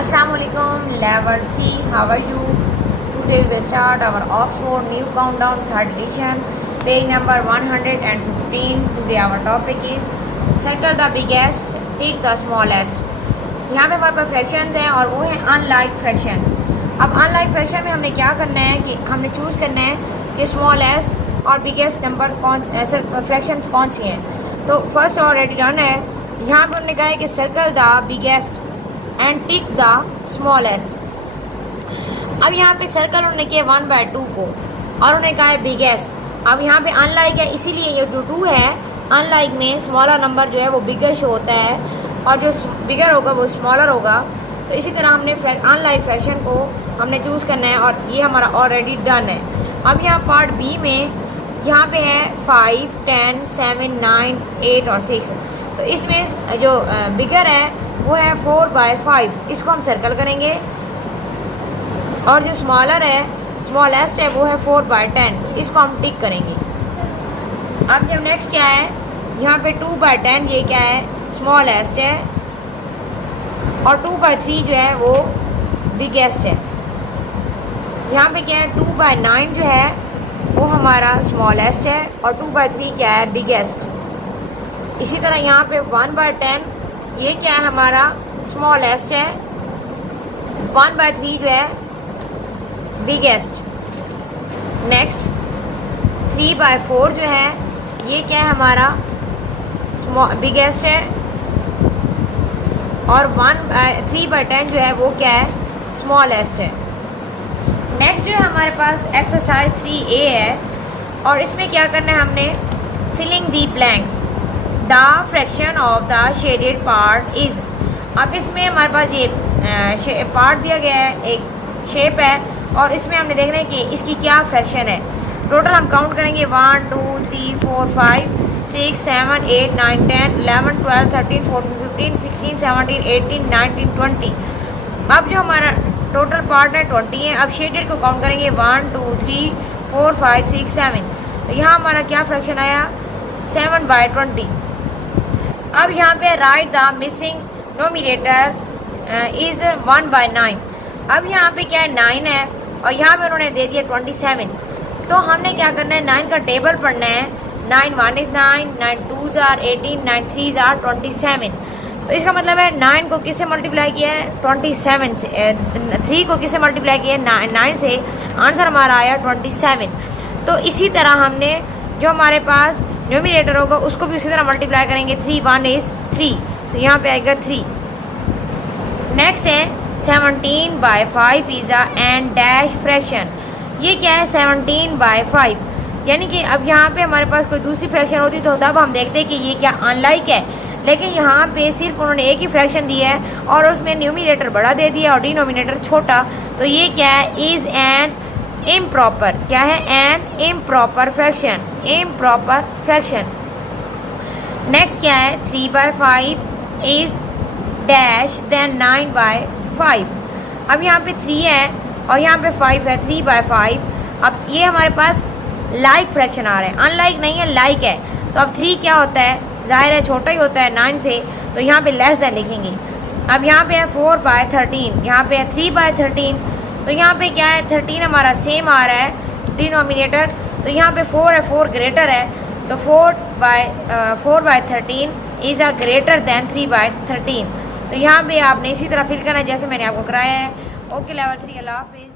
Assalamualaikum, level 3, how are you? Today we will start our Oxford New Countdown 3rd edition, page number 115. Today our topic is circle the biggest, take the smallest. यहाँ पे हमारे पास fractions हैं और वो हैं unlike fractions. अब unlike fraction में हमने क्या करना है कि हमने चूज़ करना है कि स्मॉलेस्ट और बिगेस्ट नंबर कौन ऐसे फ्रैक्शंस कौन सी हैं. तो फर्स्ट ऑलरेडी डन है. यहाँ पे उन्होंने कहा है कि circle the biggest and tick the smallest. अब यहाँ पे सर्कल उन्होंने किया 1/2 को और उन्होंने कहा है बिगेस्ट. अब यहाँ पे अनलाइक है इसीलिए ये जो 2 है अनलाइक में स्मॉलर नंबर जो है वो बिगर शो होता है और जो बिगर होगा वो स्मॉलर होगा. तो इसी तरह हमने अनलाइक फ्रैक्शन को हमने चूज़ करना है और ये हमारा ऑलरेडी डन है. अब यहाँ पार्ट बी में यहाँ पे है 5, 10, 7, 9, 8 और 6. तो इसमें जो बिगर है वो है 4/5. इसको हम सर्कल करेंगे और जो स्मॉलर है स्मॉलेस्ट है वो है 4/10. इसको हम टिक करेंगे. अब जब नेक्स्ट क्या है यहाँ पे 2/10 ये क्या है स्मॉलेस्ट है और 2/3 जो है वो बिगेस्ट है. यहाँ पे क्या है 2/9 जो है वो हमारा स्मॉलेस्ट है और 2/3 क्या है बिगेस्ट. इसी तरह यहाँ पे 1/10 ये क्या है हमारा स्मॉलेस्ट है. 1/3 जो है बिगेस्ट. नेक्स्ट 3/4 जो है ये क्या है हमारा बिगेस्ट है और 3/10 जो है वो क्या है स्मॉलेस्ट है. नेक्स्ट जो है हमारे पास एक्सरसाइज 3A है और इसमें क्या करना है हमने filling the blanks. The fraction of the shaded part is. अब इसमें हमारे पास ये पार्ट दिया गया है एक शेप है और इसमें हमने देखना है कि इसकी क्या फ्रैक्शन है. टोटल हम काउंट करेंगे 1, 2, 3, 4, 5, 6, 7, 8, 9, 10, 11, 12, 13, 14, 15, 16, 17, 18, 19, 20. अब जो हमारा टोटल पार्ट है 20 है. अब शेडेड को काउंट करेंगे 1, 2, 3, 4, 5, 6, 7. तो यहाँ हमारा क्या फ्रैक्शन आया 7/20. अब यहाँ पे right the missing nominator is 1/9. अब यहाँ पे क्या है 9 है और यहाँ पे उन्होंने दे दिया 27. तो हमने क्या करना है 9 का टेबल पढ़ना है. 9 1 is 9, 9 2s are 18, 9 3s are 27. तो इसका मतलब है 9 को किससे मल्टीप्लाई किया है 27 से. 3 को किससे मल्टीप्लाई किया है 9 से. आंसर हमारा आया 27. तो इसी तरह हमने जो हमारे पास न्यूमिनेटर होगा उसको भी उसी तरह मल्टीप्लाई करेंगे. 3 1 is 3 तो यहाँ पे आएगा 3. नेक्स्ट है 17/5 is a and dash fraction. ये क्या है 17/5. यानी कि अब यहाँ पे हमारे पास कोई दूसरी फ्रैक्शन होती तो तब हम देखते कि ये क्या अनलाइक है. लेकिन यहाँ पे सिर्फ उन्होंने एक ही फ्रैक्शन दिया है और उसमें न्यूमिनेटर बड़ा दे दिया और डिनोमिनेटर छोटा. तो ये क्या है इज़ एन इम्प्रॉपर. क्या है an improper fraction. Improper fraction. Next क्या है 3/5 इज़ डैश देन 9/5. अब यहाँ पे 3 है और यहाँ पे 5 है 3/5. अब ये हमारे पास लाइक फ्रैक्शन आ रहा है अनलाइक नहीं है लाइक है. तो अब 3 क्या होता है ज़ाहिर है छोटा ही होता है 9 से. तो यहाँ पे लेस देन लिखेंगे. अब यहाँ पे है 4/13. यहाँ पे है 3/13. तो यहाँ पे क्या है 13 हमारा सेम आ रहा है डिनोमिनेटर. तो यहाँ पे 4 है 4 ग्रेटर है. तो 4/13 इज़ अ ग्रेटर दैन 3/13. तो यहाँ पे आपने इसी तरह फिल करना है जैसे मैंने आपको कराया है. ओके लेवल 3 अल्लाह हाफिज़.